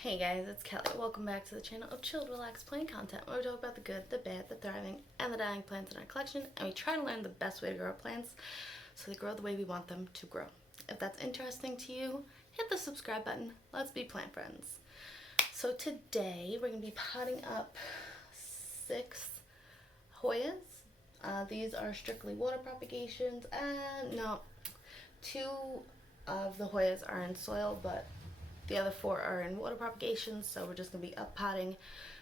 Hey guys, it's Kelly. Welcome back to the channel of chilled, relaxed, plain content where we talk about the good, the bad, the thriving, and the dying plants in our collection, and we try to learn the best way to grow our plants so they grow the way we want them to grow. If that's interesting to you, hit the subscribe button. Let's be plant friends. So today we're going to be potting up 6 Hoyas. These are strictly water propagations, and no, 2 of the Hoyas are in soil, but the other 4 are in water propagation, so we're just going to be up potting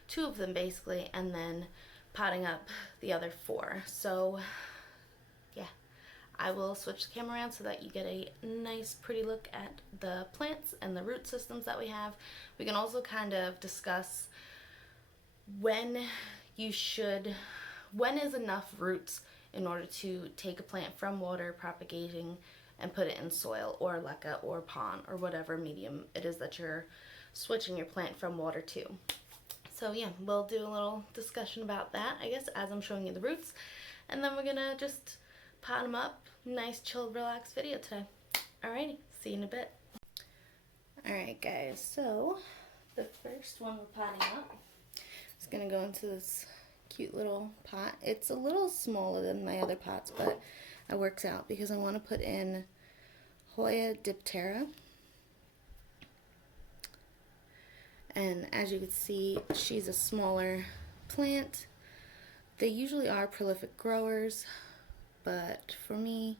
2 of them basically, and then potting up the other 4. So yeah, I will switch the camera around so that you get a nice pretty look at the plants and the root systems that we have. We can also kind of discuss when is enough roots in order to take a plant from water propagating and put it in soil or leca or pond or whatever medium it is that you're switching your plant from water to. So yeah, we'll do a little discussion about that, I guess, as I'm showing you the roots. And then we're gonna just pot them up. Nice, chilled, relaxed video today. Alrighty, see you in a bit. Alright guys, so the first one we're potting up is gonna go into this cute little pot. It's a little smaller than my other pots, but it works out because I want to put in Hoya diptera. And as you can see, she's a smaller plant. They usually are prolific growers, but for me,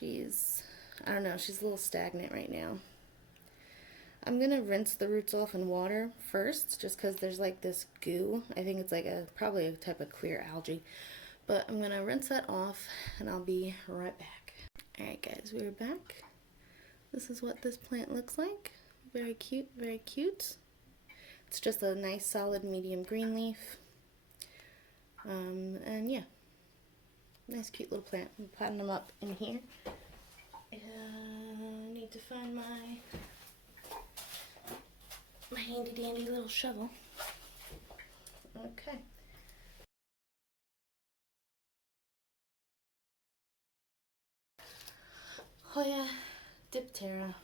I don't know, she's a little stagnant right now. I'm gonna rinse the roots off in water first, just because there's like this goo. I think it's like probably a type of clear algae. But I'm gonna rinse that off and I'll be right back. Alright guys, we're back. This is what this plant looks like. Very cute, very cute. It's just a nice solid medium green leaf. And yeah, nice cute little plant. I'm potting them up in here. I need to find my handy dandy little shovel. Okay. Hoya diptera.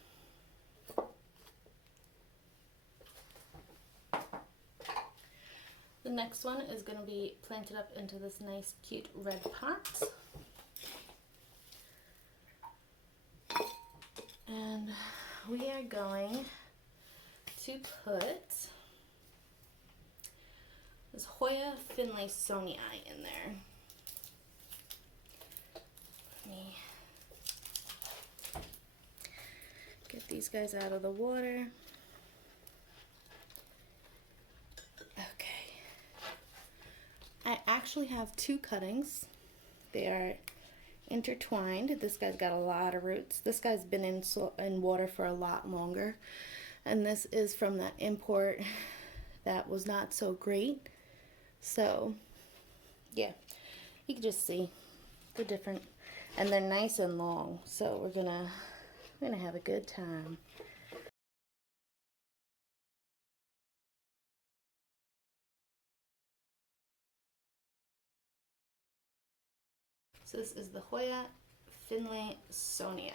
The next one is going to be planted up into this nice cute red pot. And we are going to put this Hoya finlaysonii in there. Let me get these guys out of the water. Okay. I actually have 2 cuttings. They are intertwined. This guy's got a lot of roots. This guy's been in water for a lot longer. And this is from that import that was not so great. So, yeah, you can just see the different, and they're nice and long. So we're gonna have a good time. So this is the Hoya finlaysonii.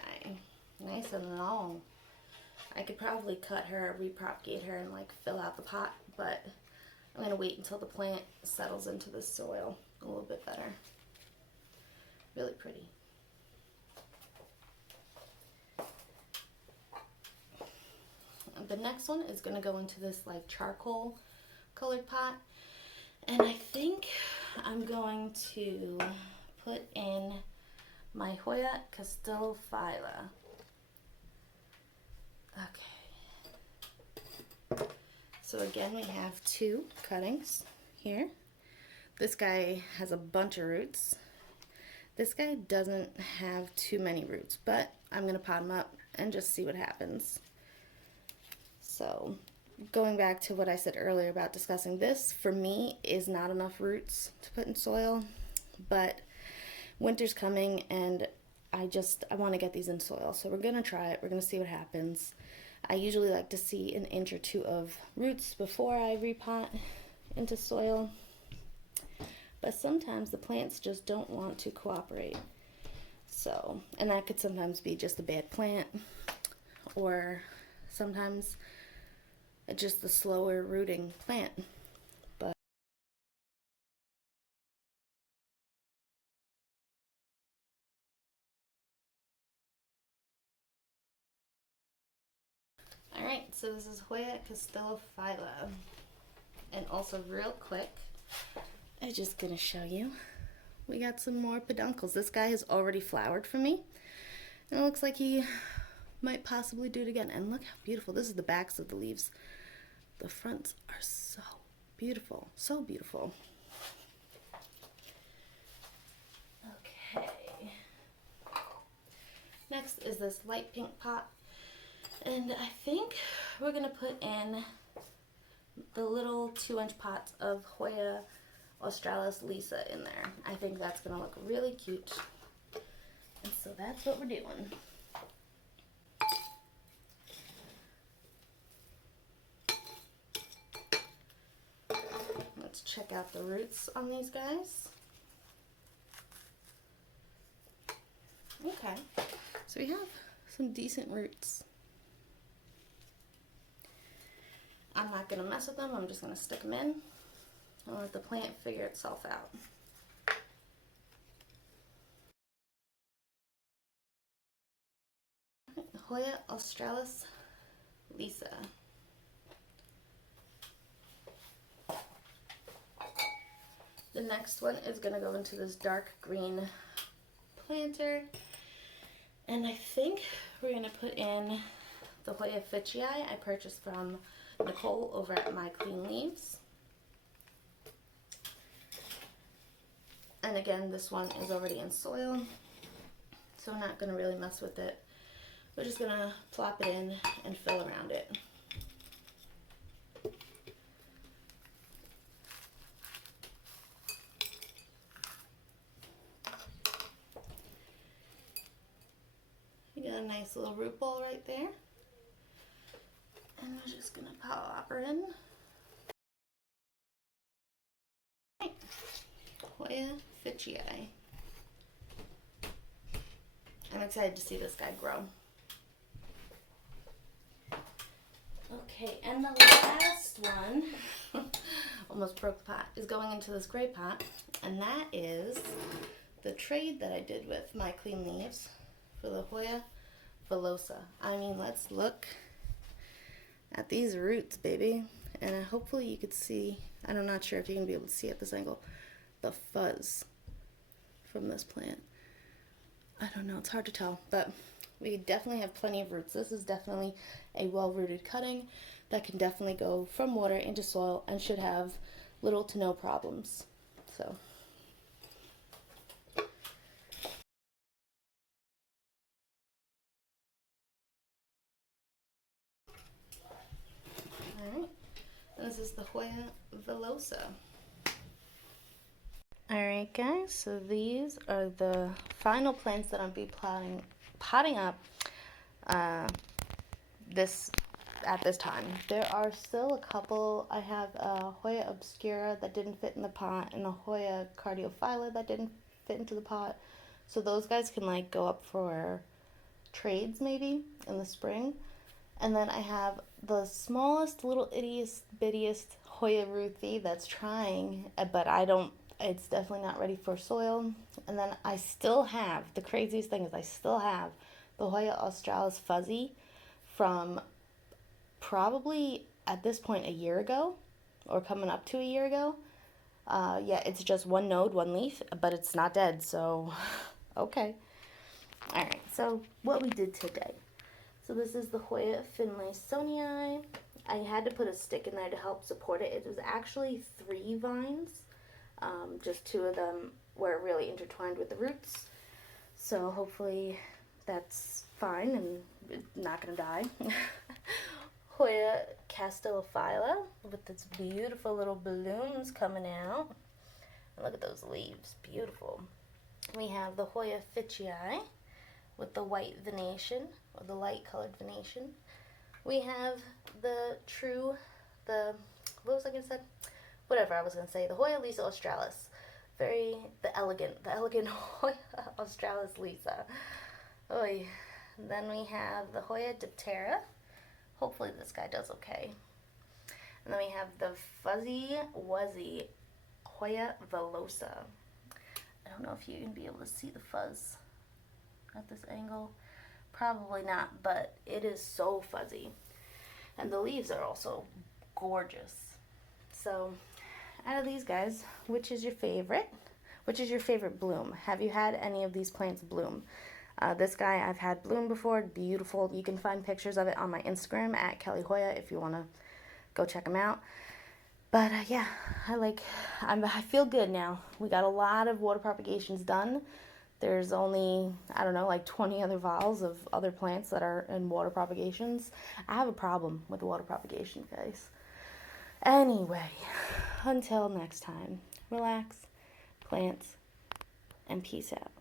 Nice and long. I could probably cut her, repropagate her, and like fill out the pot, but I'm gonna wait until the plant settles into the soil a little bit better. Really pretty. The next one is gonna go into this like charcoal colored pot, and I think I'm going to put in my Hoya castellophylla. Okay. So again, we have 2 cuttings here. This guy has a bunch of roots. This guy doesn't have too many roots, but I'm gonna pot him up and just see what happens. So going back to what I said earlier about discussing this, for me is not enough roots to put in soil, but winter's coming and I want to get these in soil. So we're going to try it. We're going to see what happens. I usually like to see an inch or 2 of roots before I repot into soil. But sometimes the plants just don't want to cooperate. So, and that could sometimes be just a bad plant, or sometimes It's just the slower rooting plant. But alright, so this is Hoya castellophylla. And also real quick, I'm just gonna show you. We got some more peduncles. This guy has already flowered for me. And it looks like he might possibly do it again. And look how beautiful. This is the backs of the leaves. The fronts are so beautiful. So beautiful. Okay. Next is this light pink pot. And I think we're going to put in the little 2-inch pots of Hoya Australis Lisa in there. I think that's going to look really cute. And so that's what we're doing. Let's check out the roots on these guys. Okay, so we have some decent roots. I'm not going to mess with them. I'm just going to stick them in and let the plant figure itself out. Hoya Australis Lisa. The next one is going to go into this dark green planter. And I think we're going to put in the Hoya Fitchii I purchased from Nicole over at My Clean Leaves. And again, this one is already in soil, so I'm not going to really mess with it. We're just going to plop it in and fill around it. You got a nice little root ball right there. And we're just going to pop her in. Hoya Fitchii. I'm excited to see this guy grow. Okay, and the last one, almost broke the pot, is going into this gray pot, and that is the trade that I did with My Clean Leaves for the Hoya villosa. I mean, let's look at these roots, baby. And hopefully you could see, I'm not sure if you're going to be able to see at this angle, the fuzz from this plant. I don't know, it's hard to tell, but we definitely have plenty of roots. This is definitely a well-rooted cutting that can definitely go from water into soil and should have little to no problems. So. Alright, and this is the Hoya villosa. Alright guys, so these are the final plants that I'll be potting up at this time. There are still a couple. I have a Hoya obscura that didn't fit in the pot and a Hoya cardiophylla that didn't fit into the pot. So those guys can like go up for trades maybe in the spring. And then I have the smallest little ittiest bittiest Hoya ruthie that's trying, but it's definitely not ready for soil. And then I still have, the craziest thing is I still have the Hoya Australis fuzzy from probably at this point a year ago, or coming up to a year ago. Yeah, it's just one node, one leaf, but it's not dead, so okay. Alright, so what we did today. So this is the Hoya finlaysonii. I had to put a stick in there to help support it. It was actually 3 vines. Just 2 of them were really intertwined with the roots. So hopefully that's fine and not going to die. Hoya castellophylla with its beautiful little balloons coming out. And look at those leaves, beautiful. We have the Hoya Fitchii with the white venation, or the light colored venation. We have the what was I going to say? Whatever I was going to say, the Hoya Lisa Australis. The elegant Hoya Australis Lisa. Oy. Then we have the Hoya diptera. Hopefully this guy does okay. And then we have the Fuzzy Wuzzy Hoya Velosa. I don't know if you're going to be able to see the fuzz at this angle. Probably not, but it is so fuzzy. And the leaves are also gorgeous. So, out of these guys, which is your favorite? Which is your favorite bloom? Have you had any of these plants bloom? This guy I've had bloom before, beautiful. You can find pictures of it on my Instagram at Kelly Hoya if you want to go check them out. But yeah, I feel good now. We got a lot of water propagations done. There's only, I don't know, like 20 other vials of other plants that are in water propagations. I have a problem with water propagation, guys. Anyway, until next time, relax, plants, and peace out.